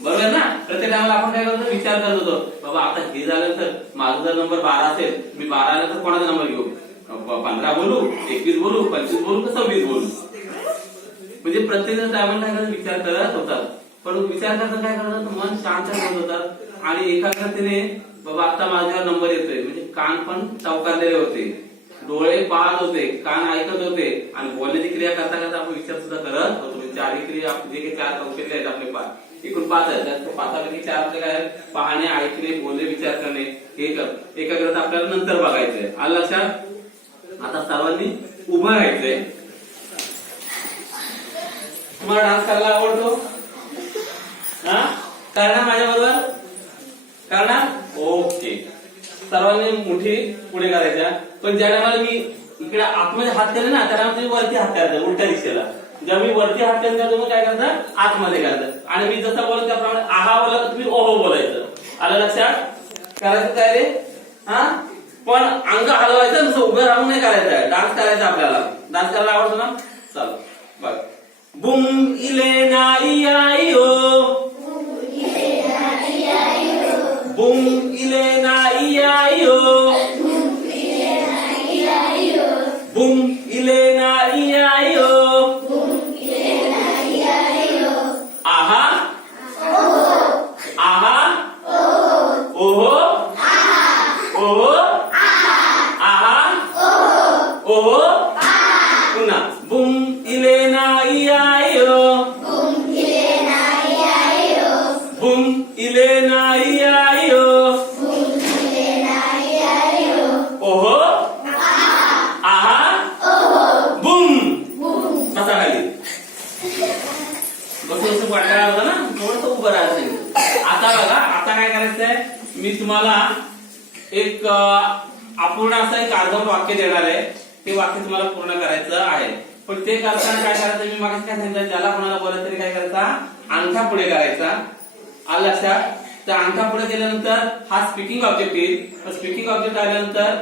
बरोबर ना? प्रत्येक टायमाला आपण काय करतो, विचार करत होतो बाबा आता हे झालं तर माझा जर नंबर 12 असेल, मी 12 आला तर कोणाचा नंबर घेऊ, 15 बोलू, 21 बोलू, 25 बोलू का 26 बोलू. म्हणजे प्रत्येक जण टायमाला काय करत विचार करत होतात. पण विचार करता काय करतात, मन शांत होत होतात आणि एकाग्रतेने बाबा आता माझ्यावर नंबर येतोय. म्हणजे कान पण चौकारलेले होते, डोळे पाहत होते, कान ऐकत होते आणि बोलण्याची क्रिया करता करता आपण विचार सुद्धा करत होतो. चारही क्रिया जे काही 4 कौशल्य आहेत आपले एकूण 5 आहेत, त्या 5 पैकी 4 आपले काय आहेत, पाहणे, ऐकणे, बोलणे, विचार करणे. हे एकाग्रता आपल्याला नंतर बघायचंय. आलं लक्षात? आता सर्वांनी उभं राहायचंय. तुम्हाला डान्स करायला आवडतो? हा, करणार माझ्या बरोबर? करणार? ओके. सर्वांनी मुठी पुढे करायच्या. पण ज्या टायमाला मी इकडे आतमध्ये हात केले ना, त्या टायमाला तुम्ही वरती हात करायचा, उलट्या दिशेला. जेव्हा मी वरती हात केला तुम्ही काय करता, आतमध्ये करता. आणि मी जसं बोलतो त्याप्रमाणे आहा बोलला तर तुम्ही ओहो बोलायचं. आलं लक्षात? करायचं काय रे? हा, पण अंग हलवायचं, नुसतं उभं राहून नाही करायचं. डान्स करायचा आपल्याला. डान्स करायला आवडतो ना? चल बघ. बुम इले नाई आई ओ, बुम इले नाई आई ओ, बुम इले नाई आई ओ. आहा, आहा, ओहो, ओहो, आहा, ओहो. पुन्हा बुम इले नाई आई ओ, बुम इले नाई आई ओ, ओहो, आहा, बुम. बसा खाली. बसून वाटायला होता ना, थोडस उभं राहायचं. आता बघा, आता काय करायचंय, मी तुम्हाला एक अपूर्ण असं एक अर्धवट वाक्य देणार आहे. ते वाक्य तुम्हाला पूर्ण करायचं आहे. पण ते करताना काय करायचं, मी मागे काय सांगितलं, ज्याला कोणाला बोलायचं तरी काय करायचा, अंगठा पुढे करायचा. आलं लक्षात? तर अंगठा पुढे गेल्यानंतर हा स्पीकिंग ऑब्जेक्ट येईल. स्पीकिंग ऑब्जेक्ट आल्यानंतर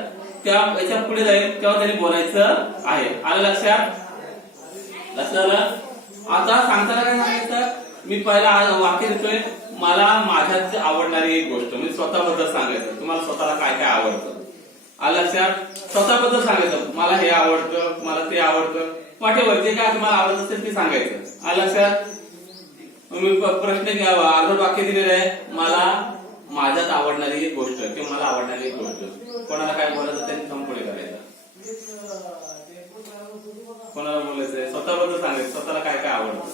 त्या याच्या पुढे जाईल तेव्हा त्यांनी बोलायचं आहे. आलं लक्षात? लक्षात? आता सांगताना काय सांगायचं, मी पहिला वाक्य देतोय, मला माझ्यात आवडणारी एक गोष्ट, म्हणजे स्वतःबद्दल सांगायचं. तुम्हाला स्वतःला काय काय आवडतं. आलं लक्षात? स्वतःबद्दल सांगायचं, मला हे आवडतं, मला ते आवडतं, वाटेवर जे काय तुम्हाला आवडत असेल ते सांगायचं. आलं लक्षात? मी प्रश्न घ्यावा, अर्धवट वाक्य दिलेलं आहे, मला माझ्यात आवडणारी एक गोष्ट किंवा मला आवडणारी एक गोष्ट. कोणाला काय बोलायचं त्यांनी थंब पुढे करायचं. कोणाला बोलायचंय, स्वतःबद्दल सांगायचं, स्वतःला काय काय आवडतं.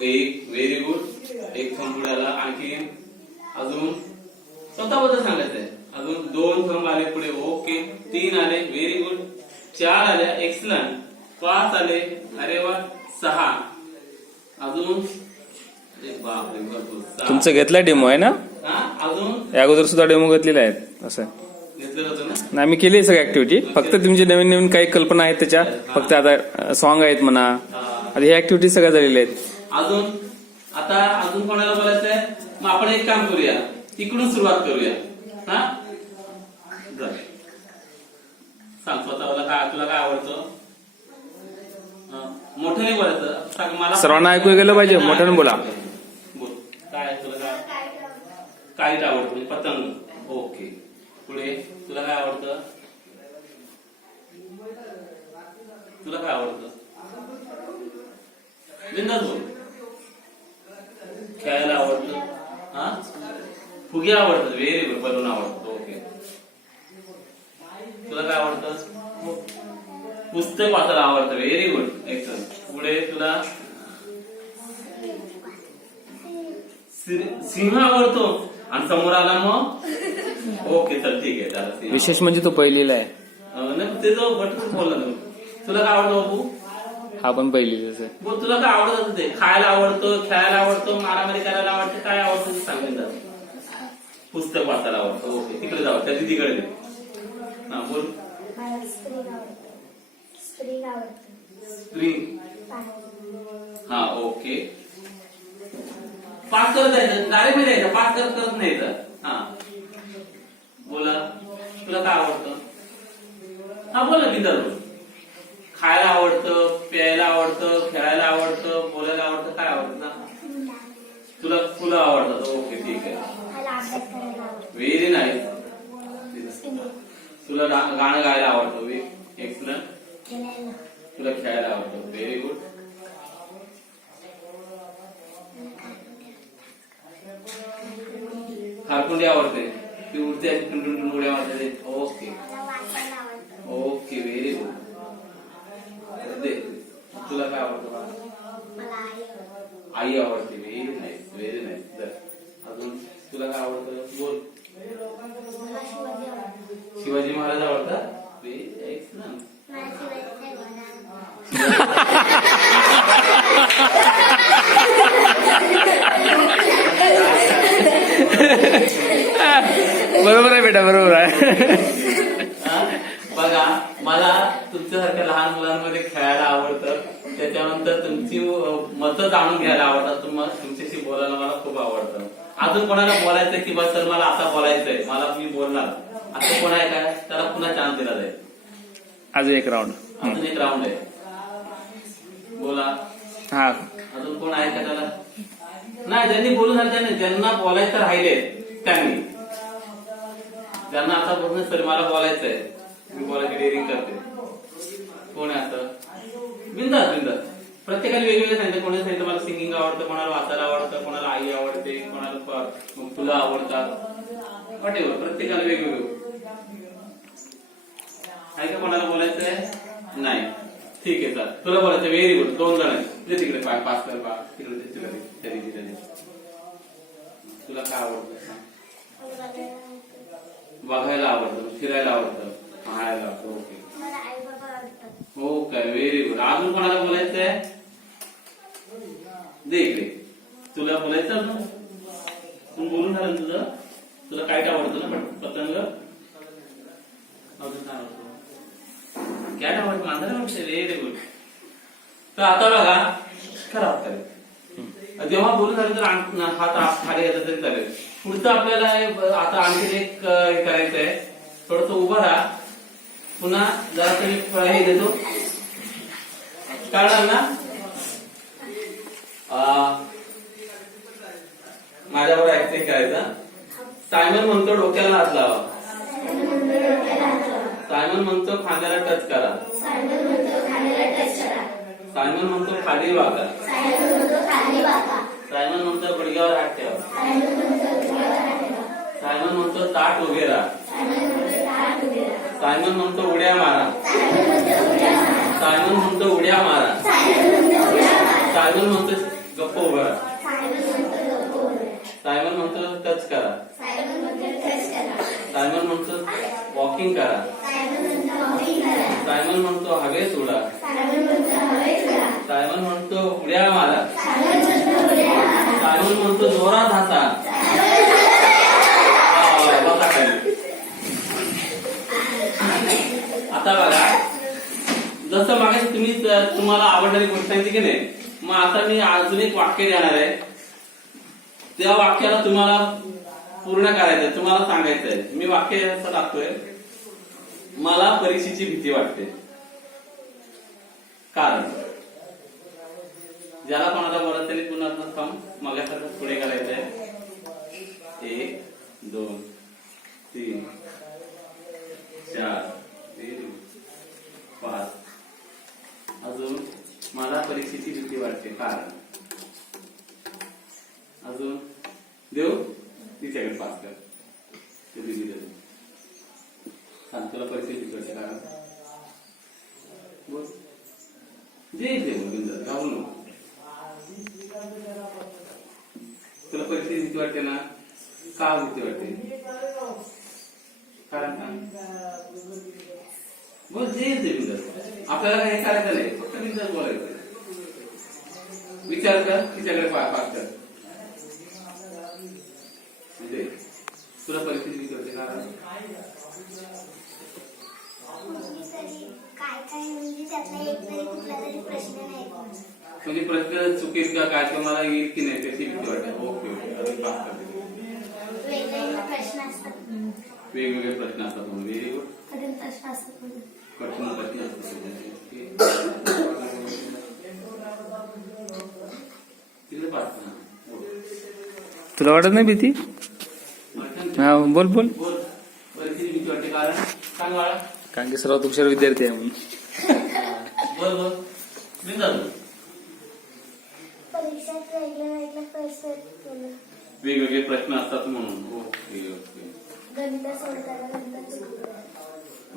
एक, व्हेरी गुड. एक थंब पुढे आला. आणखी अजून स्वतःबद्दल सांगायचंय. अजून 2 थंब आले पुढे. ओके. 3 आले. Very good. 4 आले. एक्सलंट. 5 आले. अरे वा. 6 अजून. बापरे, भरपूर. तुमचं घेतला डेमो आहे ना? अजून या अगोदर सुद्धा डेमो घेतलेला आहे. असं घेतलेलं होतं ना? नाही, मी केली सगळी ऍक्टिव्हिटी. फक्त तुमची नवीन नवीन काही कल्पना आहेत त्याच्या. फक्त आता सॉन्ग आहेत म्हणा, आता ह्या ऍक्टिव्हिटी सगळ्या झालेल्या आहेत. अजून आता अजून कोणाला बोलायचंय, मग आपण एक काम करूया, इकडून सुरुवात करूया. हा, सांग स्वतःला काय, तुला काय आवडतं. मोठ्याने बोलायचं. सांग मला. सर्वांना ऐकू गेलं पाहिजे, मोठ्याने बोला. बोल, काय तुला काय काईट आवडतं, म्हणजे पतंग. ओके. पुढे तुला काय आवडतं, तुला काय आवडतं, बिंदास बोल. खेळायला आवडतं. हा, फुगे आवडतात. Very good. बलून आवडतं. ओके. तुला काय आवडतं, पुस्तक वाचायला आवडतं. Very good. एक्सलंट. पुढे तुला सिंह आवडतो आणि समोर आला मग. ओके, चल ठीक आहे. त्याला विशेष म्हणजे तो पहिलीला आहे. ते जो भटकून बोलला तुला काय आवडतं बाबू. हा पण पहिलीच आहे. बोल, तुला काय आवडत ते. खायला आवडतं, खेळायला आवडतं, मारामारी करायला आवडतं, काय आवडतं ते सांगून जा. पुस्तक वाचायला आवडतं. ओके. तिकडे जाऊ, त्या दिदीकडे दे. हा बोल. स्प्रिंग. हा, ओके. पास करत जायचं, डायरेक्ट नाही जायचं, पास करत करत नाही जायचं. हा बोला, तुला काय आवडतं. हा बोल ना, बिंदास बोल. खायला आवडतं, प्यायला आवडतं, खेळायला आवडतं, बोलायला व्हेरी नाईस. तुला गाणं गायला आवडतं. एक्सलंट. तुला खेळायला आवडतं. Very good. खारकुंडी आवडते. ती उडते अशी टुनटुन उड्या मारते. Okay okay very good. दे. तुला काय आवडतं बाळा? आई आवडते. Very nice very nice. अजून तुला काय आवडतं? बोल. शिवाजी महाराज आवडतात. Very excellent. बरोबर आहे बेटा, बरोबर आहे. बघा, मला तुमच्यासारख्या लहान मुलांमध्ये खेळायला आवडतं. त्याच्यानंतर तुमची मतं जाणून घ्यायला आवडतात. तुमच्याशी बोलायला मला खूप आवडतं. अजून कोणाला बोलायचंय की बा सर मला आता बोलायचंय, मला मी बोलणार, असं कोण आहे का? त्याला पुन्हा चान्स दिला जाईल. अजून एक राऊंड. अजून एक राऊंड आहे. बोला. हा, अजून कोण आहे का त्याला? नाही, ज्यांनी बोलून झालं नाही, ज्यांना बोलायचं राहिले त्यांनी. ज्यांना आता बोलणं सर मला बोलायचंय, मी बोलायची डेअरिंग करते. कोण आहे आता? बिंदास बिंदास. प्रत्येकाने वेगवेगळं सांगितलं. कोणी सांगितलं मला सिंगिंग आवडतं, कोणाला वाचायला आवडतं, कोणाला आई आवडते, कोणाला फुलं आवडतात. वॉटेवर प्रत्येकाला वेगवेगळं आहे का? कोणाला बोलायचंय? नाही. ठीक आहे सर, तुला बोलायचं. Very good. 2 जण आहेत तिकडे. पास कर बा तिकडे. तुला काय आवडतं? बघायला आवडतं, फिरायला आवडतं, पाहायला आवडतं. ओके हो काय, व्हेरी गुड. अजून कोणाला बोलायचंय? दे इकडे. तुला बोलायचं अजून? तू बोलून झालं तुझं? तुला काय काय आवडतं ना? पतंग. अजून काय आवडतं? कॅट आवडतं, मांजर आवडते. Very good. तर आता बघा, खरा जेव्हा बोलून झालं तर हात खाली येतं तरी चालेल. पुढचं आपल्याला आता आणखी एक हे करायचंय. थोडस उभं राहा. पुन्हा जरा तुम्ही हे देतो कळणार ना? माझ्यावर ऍक्टिंग करायचं. सायमन म्हणतो डोक्याला हात लावा. सायमन म्हणतो खांद्याला टच करा. सायमन म्हणतो खाली वाका. सायमन म्हणतो गुडघ्यावर हात ठेवा. सायमन म्हणतो ताट उभे राहा. सायमन म्हणतो उड्या मारा. सायमन म्हणतो उड्या मारा. सायमन म्हणतो गप्प उभा राहा. सायमन म्हणतो टच करा. सायमन म्हणतो वॉकिंग करा. सायमन म्हणतो हवेत उडा. सायमन म्हणतो उड्या मारा. सायमन म्हणतो जोरात हसा. आता बघा, जसं मागे तुम्हाला आवडणारी गोष्ट सांगितली की नाही, मग आता मी अजून एक वाक्य देणार आहे. त्या वाक्याला तुम्हाला पूर्ण करायचंय, तुम्हाला सांगायचंय. मी वाक्य असं टाकतोय. मला परीक्षेची भीती वाटते कारण. ज्याला कोणाला बोलत तरी पुन्हा थांब मागासारखं पुढे करायचंय. 1 2 3 4 5. अजून मला परीक्षेची भीती वाटते कारण. अजून देऊ तिच्याकडे पास कर. सांग तुला परीक्षेची भीती वाटते कारण. बोल. जे गाऊ नको. तुला परीक्षेची भीती वाटते ना? का भीती वाटते? कारण का? बोल. जे आपल्याला हे करायचं नाही, फक्त बिंदास बोलायचं. विचार कर, तिच्याकडे पास कर. तुला परिस्थिती भीती वाटते कारण. म्हणजे प्रश्न चुकील का काय, तर मला येईल की नाही त्याची भीती वाटते. Okay okay. अजून पास कर. वेगवेगळे प्रश्न असतात. Very good. कठीण प्रश्न असतात. तिकडे पास कर. तुला वाटत नाही भीती? मला हा बोल बोल. बोल. परीक्षेची भीती वाटते कारण सांग बाळा. कारण की सर्वात हुशार विद्यार्थी आहे म्हणून. बोल बोल. बिंदास बोल. परीक्षेत वेगळे प्रश्न केले. वेगवेगळे प्रश्न असतात म्हणून. Okay okay. गणित सोडताना गणित चुकलं.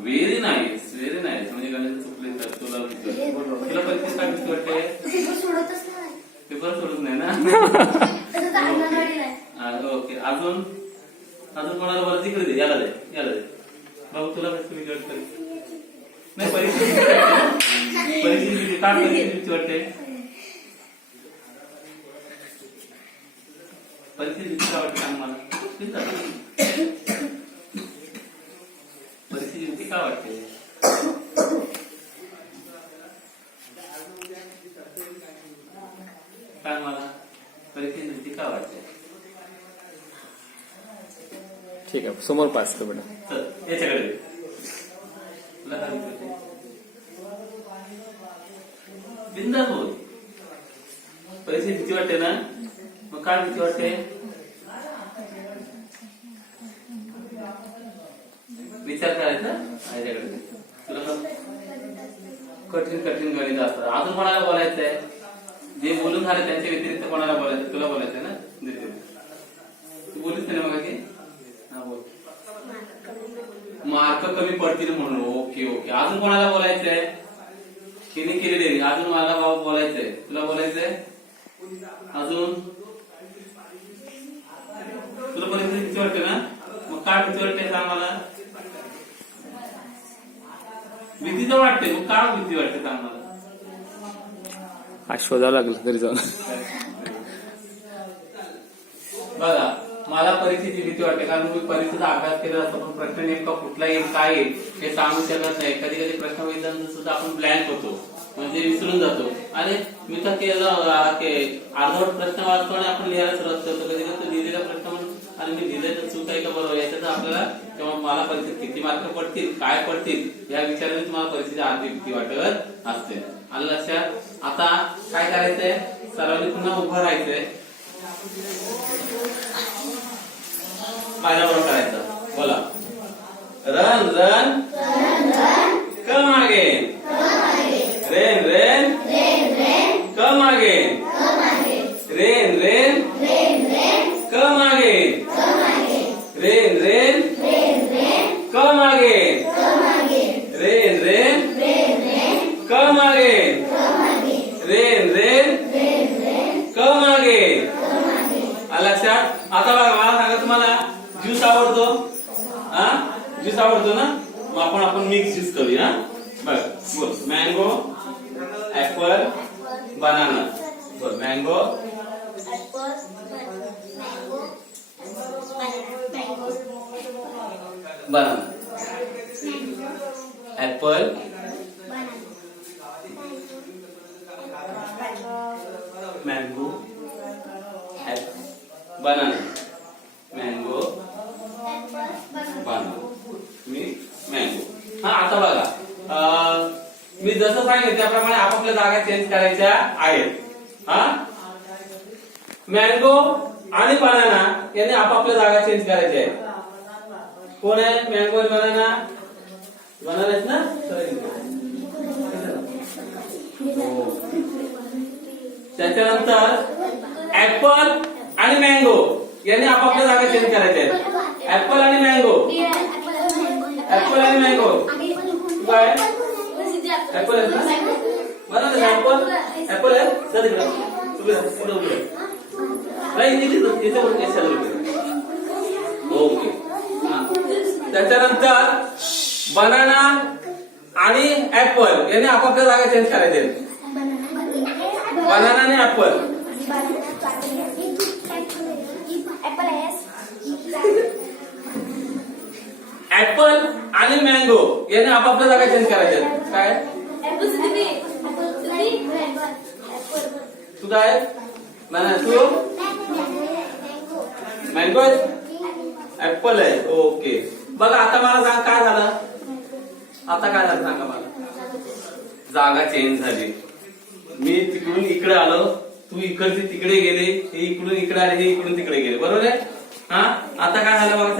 Very nice very nice. म्हणजे गणित चुकले तर तुला भीती वाटते. तुला परीक्षेत काय भीती वाटते? पेपर सोडतच नाही. पेपर सोडत नाही ना. तसंच अंगणवाडी नाही. ओके. अजून अजून कोणाला बरं तिकडे दे. याला दे याला दे. बाबू तुला कसं भीती वाटते? नाही परीक्षेची भीती वाटते. परीक्षेची भीती का परीक्षेची भीती वाटते? परीक्षेची भीती का वाटते सांग मला. परीक्षेची भीती का वाटते? सांग मला. परीक्षेची भीती का वाटते? ठीक आहे समोर पास कर बेटा. चल याच्याकडे दे. तुला काय भीती वाटते? बिंदास बोल. परीक्षेची भीती वाटते ना. मग काय भीती वाटते? विचार करायचा याच्याकडे दे. तुला कठीण कठीण गणित असतात. अजून कोणाला बोलायचंय? जे बोलून झाले त्यांच्या व्यतिरिक्त कोणाला बोलायचं? तुला बोलायचंय ना. देते. तू बोललीस ना मग की हा बोल. मार्क कमी पडतील म्हणून. Okay okay. अजून कोणाला बोलायचंय? तिने केलेली. अजून मला बाबा बोलायचंय. तुला बोलायचंय अजून? तुला परीक्षेची भीती वाटते ना. मग काय भीती वाटते सांग मला. भीती तर वाटते. मग काय भीती वाटते सांग मला. हा शोधावं लागलं तरी जाऊन. बघा मला परीक्षेची भीती वाटते कारण मी परीक्षेचा अभ्यास केला असतो पण प्रश्न नेमका कुठला येईल काय येईल हे सांगू शकत नाही. कधी कधी प्रश्न बघितल्यानंतर सुद्धा आपण ब्लँक होतो म्हणजे विसरून जातो. आणि मी तर केलं अर्धवट प्रश्न वाचतो आणि आपण लिहायला सुरुवात करतो. कधी कधी लिहिलेला प्रश्न म्हणून आणि मी लिहिलंय तर चूक आहे का बरोबर याच्यात आपल्याला तेव्हा मला परीक्षेत किती मार्क पडतील काय पडतील या विचाराने तुम्हाला परीक्षेची आधी भीती वाटत असते. आलं लक्षात. आता काय करायचंय सर्वांनी पुन्हा उभं राहायचंय. माझ्याबरोबर करायचं. बोला. Run run come again. Rain rain come again. Rain rain come again. Rain rain come again. Rain rain come again. Rain rain come again. लक्षात. आता बघा मला सांगा तुम्हाला ज्यूस आवडतो. हा ज्यूस आवडतो ना. मग आपण मिक्स ज्यूस करूया. बघ बोल. Mango apple banana. बोल. Mango banana apple mango banana mango banana मी मँगो. हा आता बघा मी जसं सांगितलं त्याप्रमाणे आपापल्या जागा चेंज करायच्या आहेत. हा मँगो आणि बनाना यांनी आपापल्या जागा चेंज करायच्या आहेत. कोण आहे मँगो आणि बनाना? बनाना आहेत ना. त्याच्यानंतर ऍपल आणि मँगो यांनी आपापल्या जागा चेंज करायच्या आहेत. ऍपल आणि मँगो. ऍपल आणि मँगो काय ऍपल आहे ना. बनाना ऍपल ऍपल आहे. चल तिकडे पुढे पुढे ओके. त्याच्यानंतर बनाना आणि ऍपल यांनी आपापल्या जागा चेंज करायचे. बनाना आणि ऍपल. ऍपल आणि मँगो यांनी आपापल्या जागा चेंज करायचे. काय तू काय बनाना तू मँगो आहे ऍपल आहे. ओके. बघा आता मला सांग काय झालं. आता काय झालं सांगा मला. जागा चेंज झाली. मी तिकडून इकडे आलो तू इकडचे तिकडे गेले. हे इकडून इकडे आले हे इकडून तिकडे गेले. बरोबर आहे. हा आता काय झालं बघा.